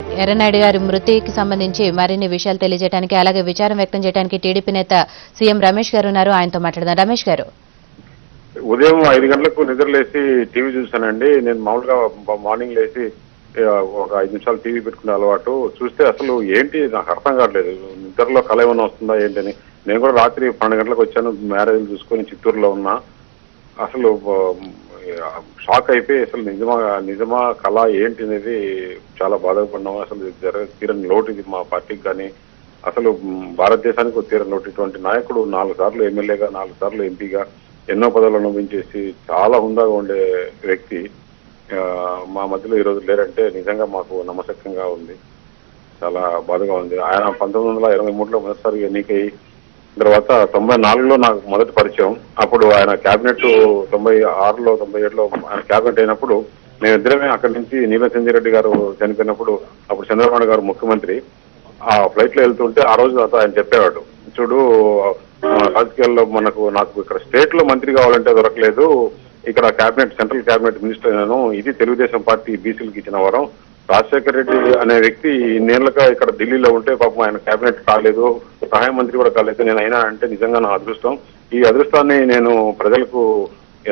ఎర్రనాయుడు గారి మృతికి సంబంధించి మరిన్ని విషయాలు తెలియజేయడానికి అలాగే విచారం వ్యక్తం చేయడానికి టీడీపీ నేత సీఎం రమేష్ గారు ఉన్నారు. ఆయనతో మాట్లాడదాం. రమేష్ గారు, ఉదయం 5 గంటలకు నిద్రలేసి టీవీ చూశానండి. నేను మామూలుగా మార్నింగ్ లేసి ఒక 5 నిమిషాలు టీవీ పెట్టుకునే అలవాటు. చూస్తే అసలు ఏంటి నాకు అర్థం కావట్లేదు. నిద్రలో కళ ఏమైనా వస్తుందా ఏంటని. నేను కూడా రాత్రి 12 గంటలకు వచ్చాను. మ్యారేజ్ చూసుకొని చిత్తూరులో ఉన్నా. అసలు షాక్ అయిపోయి అసలు నిజమా కళ ఏంటి అనేది చాలా బాధపడినాము. అసలు తీరని లోటు ఇది మా పార్టీకి కానీ అసలు భారతదేశానికి తీరని లోటు. ఇటువంటి నాయకుడు 4 సార్లు ఎమ్మెల్యేగా 4 సార్లు ఎంపీగా ఎన్నో పదవులు అనుభవించేసి చాలా హుందాగా ఉండే వ్యక్తి మా మధ్యలో ఈ రోజు లేరంటే నిజంగా మాకు నమ్మశక్యంగా ఉంది. చాలా బాధగా ఉంది. ఆయన 1923లో మొదటిసారి ఎన్నికై తర్వాత 94లో నాకు మొదటి పరిచయం. అప్పుడు ఆయన క్యాబినెట్ 96లో 97లో ఆయన క్యాబినెట్ అయినప్పుడు మేమిద్దరమే అక్కడి నుంచి నీలం సంజయ్ రెడ్డి గారు చనిపోయినప్పుడు అప్పుడు చంద్రబాబు గారు ముఖ్యమంత్రి ఆ ఫ్లైట్ లో వెళ్తుంటే ఆ రోజు ఆయన చెప్పేవాడు, చూడు రాజకీయాల్లో నాకు ఇక్కడ స్టేట్ లో మంత్రి కావాలంటే దొరకలేదు, ఇక్కడ క్యాబినెట్ సెంట్రల్ క్యాబినెట్ మినిస్టర్ అయినాను, ఇది తెలుగుదేశం పార్టీ బీసీలకు ఇచ్చిన వరం. రాజశేఖర రెడ్డి అనే వ్యక్తి ఇన్నేళ్లుగా ఇక్కడ ఢిల్లీలో ఉంటే పాపం ఆయన క్యాబినెట్ కాలేదు, సహాయ మంత్రి కూడా కాలేదు, నేను అయినా అంటే నిజంగా నా అదృష్టం. ఈ అదృష్టాన్ని నేను ప్రజలకు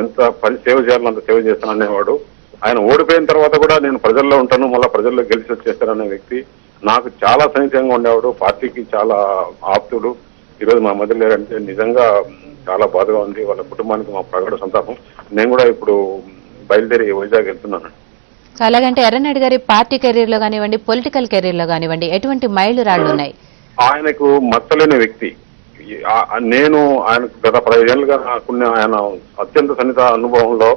ఎంత సేవ చేయాలో అంత సేవ చేస్తాననేవాడు. ఆయన ఓడిపోయిన తర్వాత కూడా నేను ప్రజల్లో ఉంటాను, మళ్ళీ ప్రజల్లో గెలిచి వచ్చేస్తాననే వ్యక్తి. నాకు చాలా సన్నిహితంగా ఉండేవాడు, పార్టీకి చాలా ఆప్తుడు. ఈరోజు మా మధ్య లేరంటే నిజంగా చాలా బాధగా ఉంది. వాళ్ళ కుటుంబానికి మా ప్రగాఢ సంతాపం. నేను కూడా ఇప్పుడు బయలుదేరి వైజాగ్ వెళ్తున్నాను. అలాగంటే ఎర్రనాయుడు గారి పార్టీ కెరీర్ లో కానివ్వండి, పొలిటికల్ కెరీర్ లో కానివ్వండి, ఎటువంటి మైలురాళ్లు ఉన్నాయి? ఆయనకు మచ్చలేని వ్యక్తి. నేను ఆయనకు గత 15 ఏళ్ళుగా నాకున్న ఆయన అత్యంత సన్నిహిత అనుభవంలో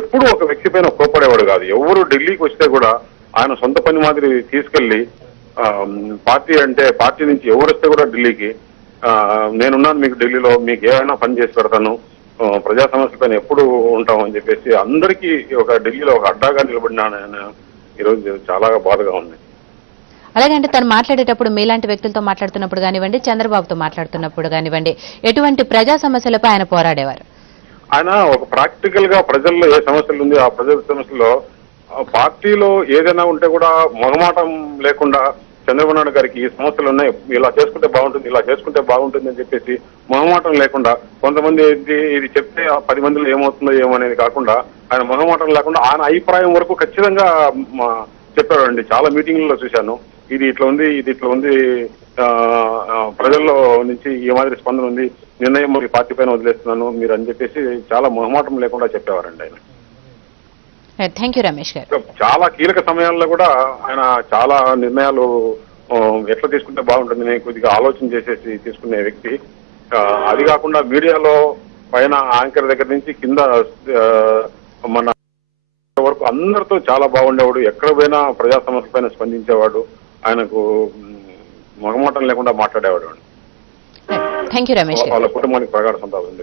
ఎప్పుడూ ఒక వ్యక్తి పైన కోపడేవాడు కాదు. ఎవరు ఢిల్లీకి వస్తే కూడా ఆయన సొంత పని మాదిరి తీసుకెళ్లి పార్టీ నుంచి ఎవరు వస్తే కూడా ఢిల్లీకి నేనున్నాను, మీకు ఢిల్లీలో మీకు ఏమైనా పని చేసి పెడతాను, ప్రజా సమస్యలపైన ఎప్పుడు ఉంటామని చెప్పేసి అందరికీ ఒక ఢిల్లీలో ఒక అడ్డాగా నిలబడినా ఈరోజు చాలా బాధగా ఉంది. అలాగంటే తను మాట్లాడేటప్పుడు మీలాంటి వ్యక్తులతో మాట్లాడుతున్నప్పుడు కానివ్వండి, చంద్రబాబుతో మాట్లాడుతున్నప్పుడు కానివ్వండి, ఎటువంటి ప్రజా సమస్యలపై ఆయన పోరాడేవారు? ఆయన ఒక ప్రాక్టికల్ గా ప్రజల్లో ఏ సమస్యలు ఉంది ఆ ప్రజల సమస్యలో పార్టీలో ఏదైనా ఉంటే కూడా మొహమాటం లేకుండా చంద్రబాబు నాయుడు గారికి ఈ సమస్యలు ఉన్నాయి, ఇలా చేసుకుంటే బాగుంటుంది, ఇలా చేసుకుంటే బాగుంటుంది అని చెప్పేసి మొహమాటం లేకుండా, కొంతమంది ఇది చెప్తే 10 మందిలో ఏమవుతుందో ఏమో అనేది కాకుండా ఆయన మొహమాటం లేకుండా ఆయన అభిప్రాయం వరకు ఖచ్చితంగా చెప్పాడండి. చాలా మీటింగ్లలో చూశాను. ఇది ఇట్లా ఉంది, ఇది ఇట్లా ఉంది, ప్రజల్లో నుంచి ఈ మాదిరి స్పందన ఉంది, నిర్ణయం మరి పార్టీ పైన వదిలేస్తున్నాను మీరు అని చెప్పేసి చాలా మొహమాటం లేకుండా చెప్పేవారండి ఆయన. థ్యాంక్ యూ రమేష్ గారు. చాలా కీలక సమయాల్లో కూడా ఆయన చాలా నిర్ణయాలు ఎట్లా తీసుకుంటే బాగుంటుంది నేను కొద్దిగా ఆలోచన చేసేసి తీసుకునే వ్యక్తి. అది కాకుండా మీడియాలో పైన యాంకర్ దగ్గర నుంచి కింద మన వరకు అందరితో చాలా బాగుండేవాడు. ఎక్కడ పోయినా ప్రజా సమస్య పైన స్పందించేవాడు. ఆయనకు మొహమాటం లేకుండా మాట్లాడేవాడు. Thank you Ramesh. వాళ్ళ కుటుంబానికి ప్రగాఢ సంతాపం.